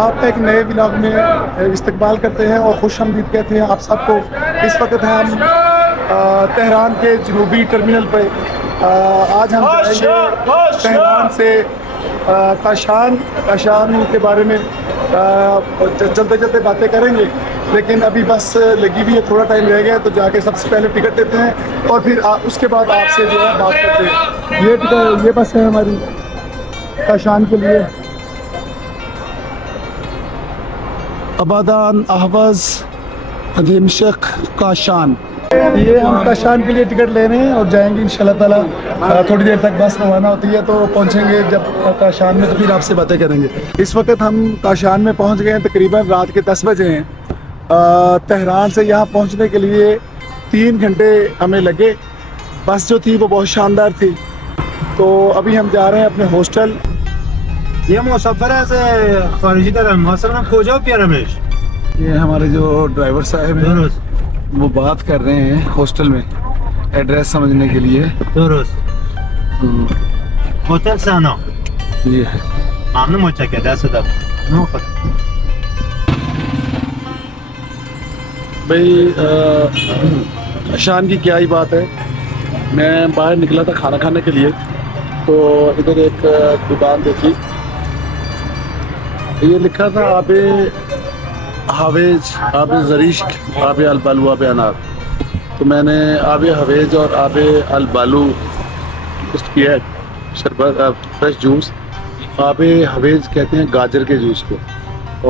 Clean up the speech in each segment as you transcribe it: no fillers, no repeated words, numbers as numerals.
आपका एक नए व्लॉग में इस्तकबाल करते हैं और खुश आमदीद कहते हैं आप सबको। इस वक्त हम तेहरान के जनूबी टर्मिनल पर आज हम जाएंगे तेहरान से काशान के बारे में चलते चलते बातें करेंगे, लेकिन अभी बस लगी हुई है, थोड़ा टाइम रह गया है, तो जाके सबसे पहले टिकट लेते हैं और फिर उसके बाद आपसे जो है बात करते हैं। ये बस है हमारी काशान के लिए। अबादान, अहवज़, दिमशक, काशान, ये हम काशान के लिए टिकट ले रहे हैं और जाएंगे इंशाल्लाह ताला। थोड़ी देर तक बस रवाना होती है तो पहुंचेंगे जब काशान में, तो फिर आपसे बातें करेंगे। इस वक्त हम काशान में पहुंच गए हैं, तकरीबन रात के 10 बजे हैं। तेहरान से यहाँ पहुंचने के लिए 3 घंटे हमें लगे। बस जो थी वो बहुत शानदार थी। तो अभी हम जा रहे हैं अपने हॉस्टल। ये मुसाफिर है खारिजी तरह मौसम में खो जाओ पिया रमेश। ये हमारे जो ड्राइवर साहब हैं वो बात कर रहे हैं हॉस्टल में एड्रेस समझने के लिए। होटल से आना ये है मामला मोचा क्या दस नो भाई। शान की क्या ही बात है। मैं बाहर निकला था खाना खाने के लिए, तो इधर एक दुकान देखी, ये लिखा था आबे हवेज, आबे ज़रीश्क, आबे अलबालू, आबे अनार। तो मैंने आबे हवेज और आबे अलबालू टेस्ट किया है, शरबत फ्रेश जूस। आबे हवेज कहते हैं गाजर के जूस को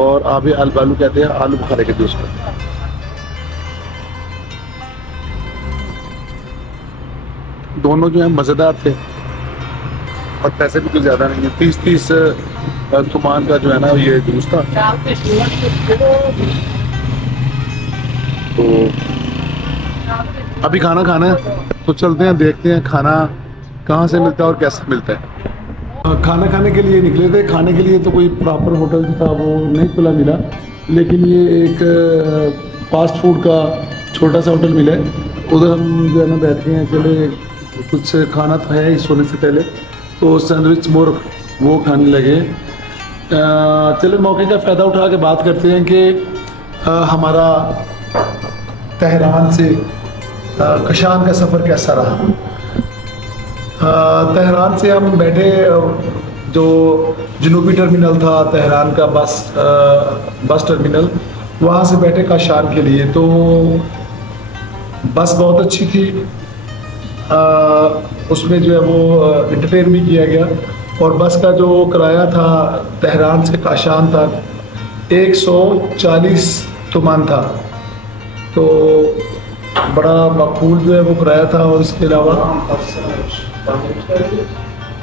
और आबे अलबालू कहते हैं आलू बुखारे के जूस को। दोनों जो है मज़ेदार थे और पैसे भी कुछ ज़्यादा नहीं है। 30 तुमान का जो है ना ये जूस था। तो अभी खाना खाना है, तो चलते हैं देखते हैं खाना कहाँ से मिलता है और कैसे मिलता है। खाना खाने के लिए निकले थे। खाने के लिए तो कोई प्रॉपर होटल जो था वो नहीं खुला मिला, लेकिन ये एक फास्ट फूड का छोटा सा होटल मिला है। उधर हम जो है ना बैठ गए हैं, चले कुछ खाना तो है ही सोने से पहले, तो सैंडविच मोर वो खाने लगे। चले मौके का फ़ायदा उठा के बात करते हैं कि हमारा तेहरान से काशान का सफ़र कैसा रहा। तेहरान से हम बैठे, जो जनूबी टर्मिनल था तेहरान का बस टर्मिनल, वहाँ से बैठे काशान के लिए। तो बस बहुत अच्छी थी, उसमें जो है वो इंटरटेन भी किया गया। और बस का जो किराया था तेहरान से काशान तक 140 तुमान था, तो बड़ा मकबूल जो है वो किराया था। और इसके अलावा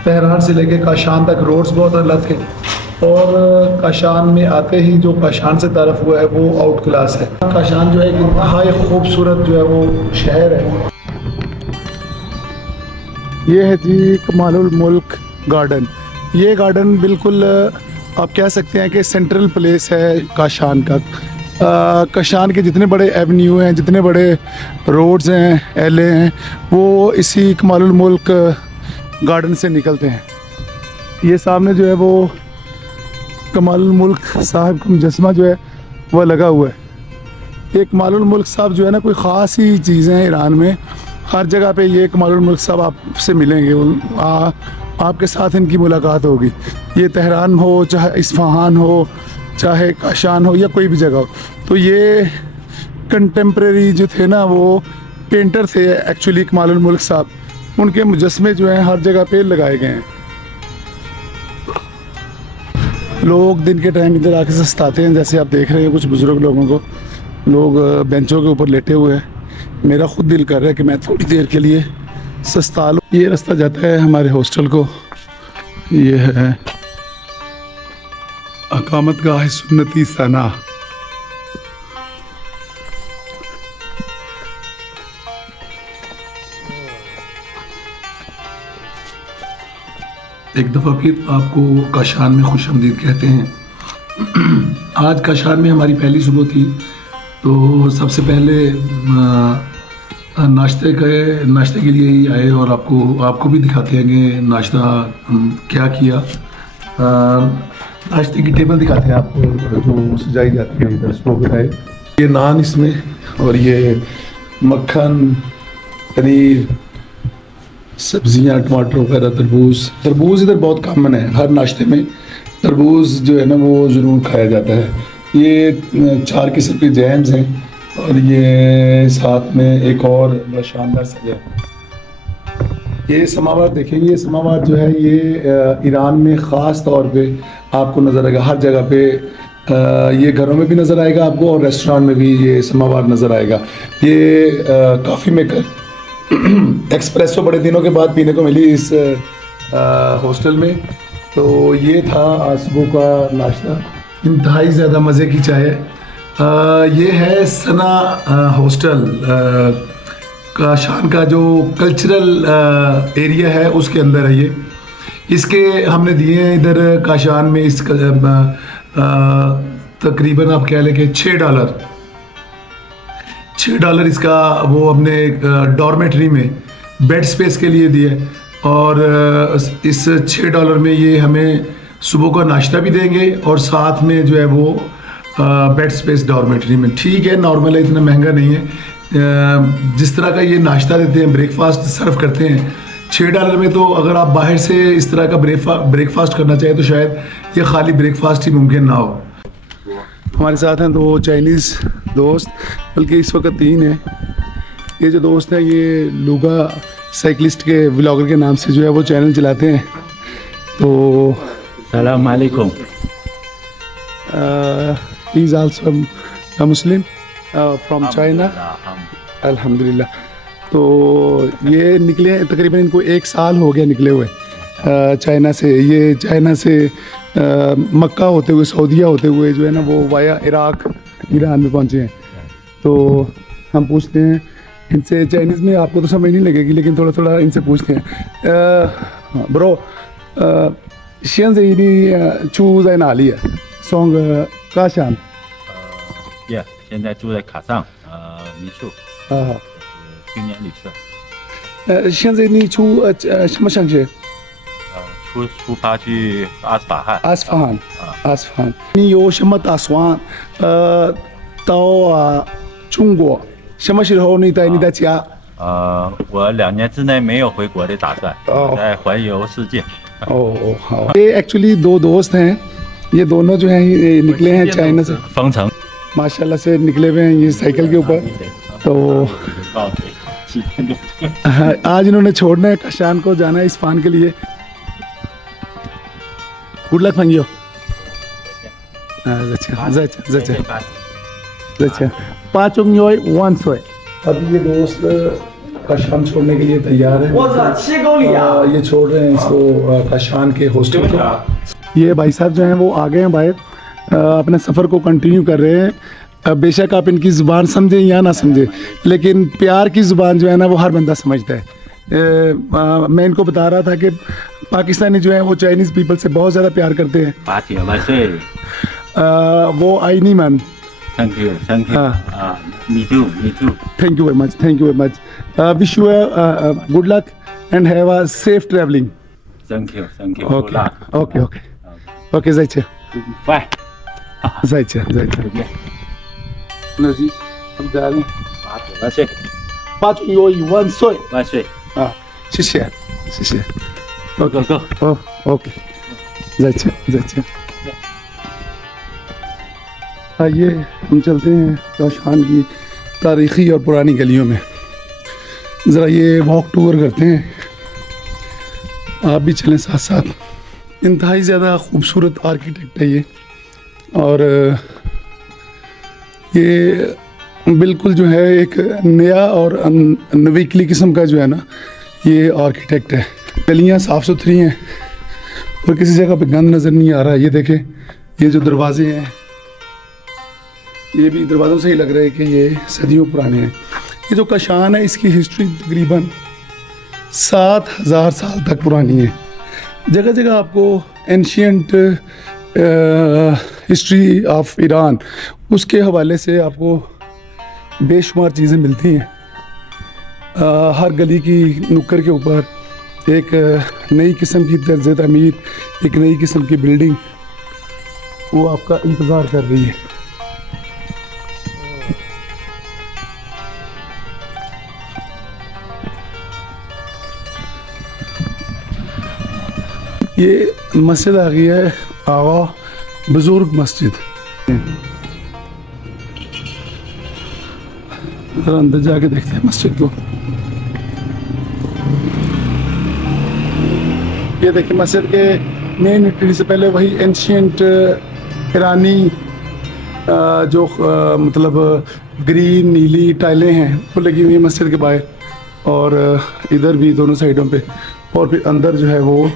तेहरान से लेके काशान तक रोड्स बहुत अलग थे, और काशान में आते ही जो काशान से तारफ़ हुआ है वो आउट क्लास है। काशान जो है एक इंतहाई खूबसूरत जो है वो शहर है। ये है जी कमालुल मुल्क गार्डन। ये गार्डन बिल्कुल आप कह सकते हैं कि सेंट्रल प्लेस है काशान का। काशान के जितने बड़े एवेन्यू हैं, जितने बड़े रोड्स हैं, एले हैं, वो इसी कमालुल मुल्क गार्डन से निकलते हैं। ये सामने जो है वो कमालुल मुल्क साहब का मुजस्समा जो है वह लगा हुआ है। ये कमालुल मुल्क साहब जो है ना कोई ख़ास ही चीज़ है ईरान में। हर जगह पे ये कमालुल मुल्क साहब आपसे मिलेंगे, आपके साथ इनकी मुलाकात होगी। ये तेहरान हो, चाहे इस्फहान हो, चाहे काशान हो, या कोई भी जगह हो। तो ये कंटेम्प्रेरी जो थे ना वो पेंटर थे एक्चुअली कमालुल मुल्क साहब, उनके मुजस्समे जो हैं हर जगह पे लगाए गए हैं। लोग दिन के टाइम इधर आके सस्ताते हैं, जैसे आप देख रहे हैं कुछ बुज़ुर्ग लोगों को, लोग बेंचों के ऊपर लेटे हुए हैं। मेरा ख़ुद दिल कर रहा है कि मैं थोड़ी देर के लिए सस्ता लूँ। ये रास्ता जाता है हमारे हॉस्टल को। ये है अकामत गाह सुन्नती सना। एक दफ़ा फिर आपको काशान में खुश आमदीद कहते हैं। आज काशान में हमारी पहली सुबह थी, तो सबसे पहले नाश्ते के लिए ही आए और आपको भी दिखाते हैं कि नाश्ता क्या किया। नाश्ते की टेबल दिखाते हैं आपको जो सजाई जाती है इधर स्टोव पे टाइप। ये नान इसमें, और ये मक्खन, पनीर, सब्जियां, टमाटर वगैरह, तरबूज। तरबूज इधर बहुत कॉमन है, हर नाश्ते में तरबूज जो है ना वो ज़रूर खाया जाता है। ये 4 किस्म के जैम्स हैं, और ये साथ में एक और बड़ा शानदार सजा है। ये समावार देखेंगे, ये समावार जो है ये ईरान में ख़ास तौर पे आपको नज़र आएगा, हर जगह पे ये घरों में भी नज़र आएगा आपको, और रेस्टोरेंट में भी ये समावार नज़र आएगा। ये कॉफ़ी मेकर एक्सप्रेसो बड़े दिनों के बाद पीने को मिली इस हॉस्टल में। तो ये था आज सुबह का नाश्ता, इंतहाई ज़्यादा मज़े की चाय। ये है सना हॉस्टल काशान का जो कल्चरल एरिया है उसके अंदर है ये। इसके हमने दिए हैं इधर काशान में इस तकरीबन आप कह लें कि $6 इसका वो अपने डॉर्मेटरी में बेड स्पेस के लिए दिए, और इस $6 में ये हमें सुबह का नाश्ता भी देंगे और साथ में जो है वो बेड स्पेस डॉर्मेटरी में। ठीक है, नॉर्मल है, इतना महंगा नहीं है। जिस तरह का ये नाश्ता देते हैं, ब्रेकफास्ट सर्व करते हैं $6 में, तो अगर आप बाहर से इस तरह का ब्रेकफास्ट करना चाहें तो शायद ये खाली ब्रेकफास्ट ही मुमकिन ना हो। हमारे साथ हैं 2 चाइनीज़ दोस्त, बल्कि इस वक्त 3 हैं। ये जो दोस्त हैं ये लुगा साइकिलिस्ट के व्लॉगर के नाम से जो है वो चैनल चलाते हैं। तो सलाम अलैकुम। He is also a Muslim from China, अल्हम्दुलिल्लाह। तो ये निकले हैं, तकरीबन इनको 1 साल हो गया निकले हुए चाइना से। ये चाइना से मक्का होते हुए, सऊदीया होते हुए जो है ना वो वाया इराक, ईरान में पहुँचे हैं। तो हम पूछते हैं इनसे, चाइनीज़ में आपको तो समझ नहीं लगेगी लेकिन थोड़ा थोड़ा इनसे पूछते हैं। ब्रो शेन से इनी चू在哪里 送个家乡 现在住在卡上，民宿，啊青年旅社。现在你出什么城市？出发去阿斯法罕。阿斯法罕，阿斯法罕。你有什么打算？到中国什么时候你带你的家？我2年之内没有回国的打算，我在环游世界。哦好。ये एक्चुअली 2 दोस्त हैं, ये दोनों जो हैं ये निकले हैं चाइना से,封城。माशाल्लाह से निकले हुए हैं ये साइकिल के ऊपर। तो आज इन्होंने छोड़ना है काशान को, जाना है इस्फान के लिए। Good luck Fangio. अच्छा 5 योय 1 सोय। अभी ये दोस्त काशान छोड़ने के लिए तैयार है। ये छोड़ रहे हैं इसको काशान के हॉस्टल को। ये भाई साहब जो हैं वो आ गए हैं बाहर, अपने सफ़र को कंटिन्यू कर रहे हैं। बेशक आप इनकी ज़ुबान समझें या ना समझें, लेकिन प्यार की ज़ुबान जो है ना वो हर बंदा समझता है। मैं इनको बता रहा था कि पाकिस्तानी जो है वो चाइनीज़ पीपल से बहुत ज़्यादा प्यार करते हैं। वो आई नहीं man. Thank you me too thank you very much wish you good luck and have a safe travelling. Thank you okay जायचे बाय जायचे नजी हम जा रहे हैं। 5yoy 1 soy 万岁。谢谢 ओके जायचे। आइए हम चलते हैं काशान की तारीख़ी और पुरानी गलियों में, ज़रा ये वॉक टूर करते हैं, आप भी चलें साथ साथ। इंतहाई ज़्यादा ख़ूबसूरत आर्किटेक्ट है ये, और ये बिल्कुल जो है एक नया और नवीकली किस्म का जो है ना ये आर्किटेक्ट है। गलियाँ साफ़ सुथरी हैं और किसी जगह पे गंद नज़र नहीं आ रहा है। ये देखें, ये जो दरवाजे हैं ये भी दरवाज़ों से ही लग रहा है कि ये सदियों पुराने हैं। ये जो काशान है इसकी हिस्ट्री तकरीबन 7000 साल तक पुरानी है। जगह जगह आपको एंशियंट हिस्ट्री ऑफ ईरान उसके हवाले से आपको बेशुमार चीज़ें मिलती हैं। हर गली की नुक्कड़ के ऊपर एक नई किस्म की तर्ज तमीर, एक नई किस्म की बिल्डिंग, वो आपका इंतज़ार कर रही है। ये मस्जिद आ गई है आगा बुजुर्ग मस्जिद। जरा अंदर जाके देखते हैं मस्जिद को। ये देखिए मस्जिद के मेन एंट्री से पहले वही एंशियंट ईरानी जो मतलब ग्रीन नीली टाइलें हैं वो लगी हुई है मस्जिद के बाहर, और इधर भी दोनों साइडों पे। और फिर अंदर जो है वो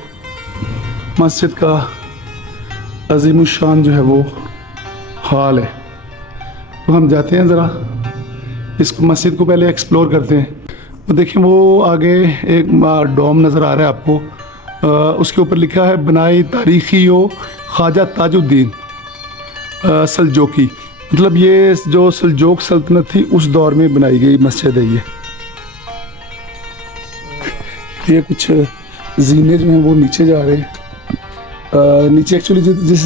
मस्जिद का अजीमुशान जो है वो हाल है। तो हम जाते हैं ज़रा इस मस्जिद को पहले एक्सप्लोर करते हैं। तो देखिए वो आगे एक डोम नज़र आ रहा है आपको, उसके ऊपर लिखा है बनाई तारीखी हो ख्वाजा ताजुद्दीन सल्जोकी। मतलब ये जो सल्जोक सल्तनत थी उस दौर में बनाई गई मस्जिद है ये कुछ जीने जो हैं वो नीचे जा रहे हैं। नीचे एक्चुअली जिस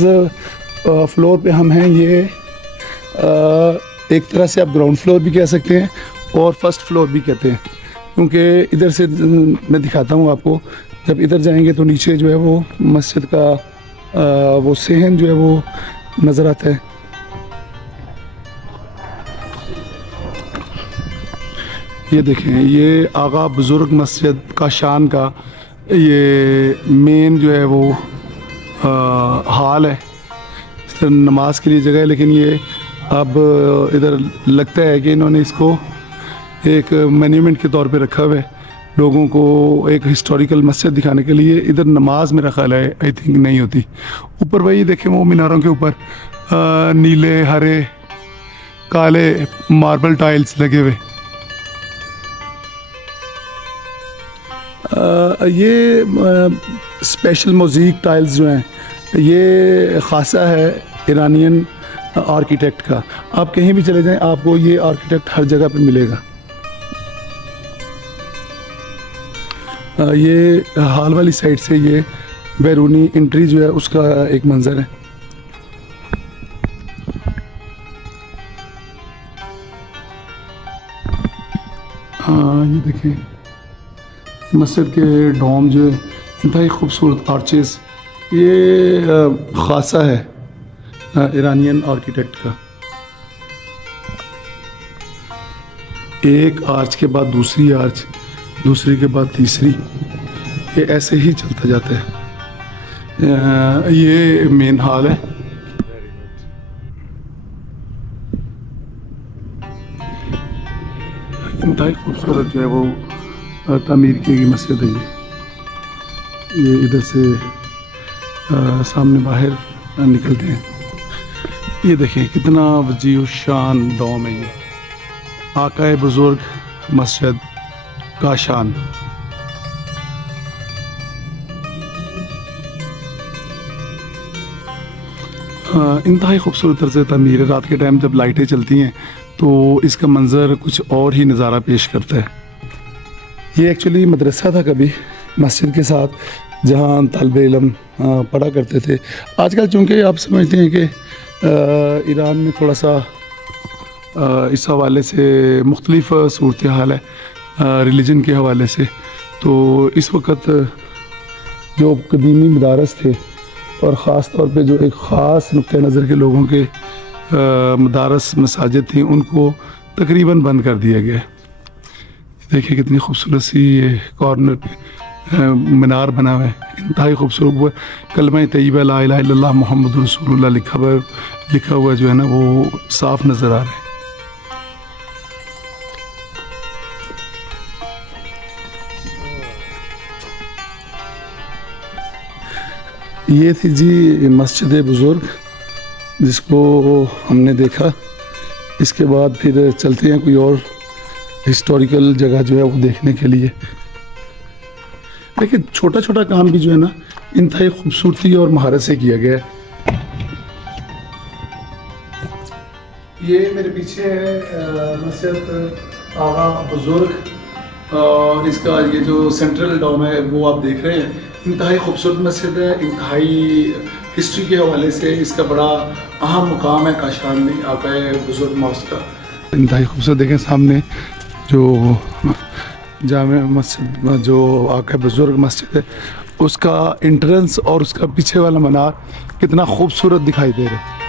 फ्लोर पे हम हैं ये एक तरह से आप ग्राउंड फ्लोर भी कह सकते हैं और फर्स्ट फ्लोर भी कहते हैं, क्योंकि इधर से मैं दिखाता हूँ आपको। जब इधर जाएंगे तो नीचे जो है वो मस्जिद का वो सहन जो है वो नज़र आता है। ये देखें, ये आगा बुज़ुर्ग मस्जिद काशान का ये मेन जो है वो हाल है। इस तरह नमाज के लिए जगह है, लेकिन ये अब इधर लगता है कि इन्होंने इसको एक मोन्यूमेंट के तौर पे रखा हुआ है, लोगों को एक हिस्टोरिकल मस्जिद दिखाने के लिए। इधर नमाज मेरा ख्याल है आई थिंक नहीं होती। ऊपर वही देखें वो मीनारों के ऊपर नीले हरे काले मार्बल टाइल्स लगे हुए। ये स्पेशल मोज़ीक टाइल्स जो हैं ये ख़ासा है ईरानियन आर्किटेक्ट का। आप कहीं भी चले जाएं आपको ये आर्किटेक्ट हर जगह पे मिलेगा। ये हाल वाली साइड से ये बैरूनी एंट्री जो है उसका एक मंज़र है। हाँ ये देखें मस्जिद के डोम जो है इंतहाई खूबसूरत आर्चेस, ये ख़ासा है ईरानियन आर्किटेक्ट का। एक आर्च के बाद दूसरी आर्च, दूसरी के बाद तीसरी, ये ऐसे ही चलता जाता है। ये मेन हॉल है। इंतहाई खूबसूरत जो है वो तामीर की गई मस्जिद है ये इधर से सामने बाहर निकलते हैं। ये देखिए कितना वजीह शान डोम है ये, आकाए बुजुर्ग मस्जिद काशान। इंतहाई खूबसूरत तरह से तामीर है। रात के टाइम जब लाइटें चलती हैं तो इसका मंज़र कुछ और ही नज़ारा पेश करता है। ये एक्चुअली मदरसा था कभी मस्जिद के साथ, जहाँ तालिब इल्म पढ़ा करते थे। आजकल चूँकि आप समझते हैं कि ईरान में थोड़ा सा इस हवाले से मुख्तलिफ सूरत हाल है रिलीजन के हवाले से, तो इस वक्त जो कदीमी मदारस थे और ख़ास तौर पे जो एक ख़ास नुक्ते नज़र के लोगों के मदारस मसाजिद थी उनको तकरीबन बंद कर दिया गया। देखिए कितनी खूबसूरत सी ये कॉर्नर पे मीनार बना हुआ है, इंतहाई खूबसूरत। कलमा तैयबा ला इलाहा इल्लल्लाह मुहम्मदुर रसूलुल्लाह लिखा हुआ जो है ना वो साफ नज़र आ रहा है। ये थी जी मस्जिद बुज़ुर्ग जिसको हमने देखा। इसके बाद फिर चलते हैं कोई और हिस्टोरिकल जगह जो है वो देखने के लिए। देखिए छोटा छोटा काम भी जो है ना इंतहाई खूबसूरती और महारत से किया गया है। ये मेरे पीछे है मस्जिद आगा बुजुर्ग और इसका ये जो सेंट्रल डोम है वो आप देख रहे हैं। इंतहाई खूबसूरत मस्जिद है, इंतहाई हिस्ट्री के हवाले से इसका बड़ा अहम मुकाम है काशान में आका बुजुर्ग मॉस्क का। इंतहाई खूबसूरत देखें सामने जो जामे मस्जिद जो आका बुजुर्ग मस्जिद है उसका एंट्रेंस और उसका पीछे वाला मीनार कितना खूबसूरत दिखाई दे रहा है।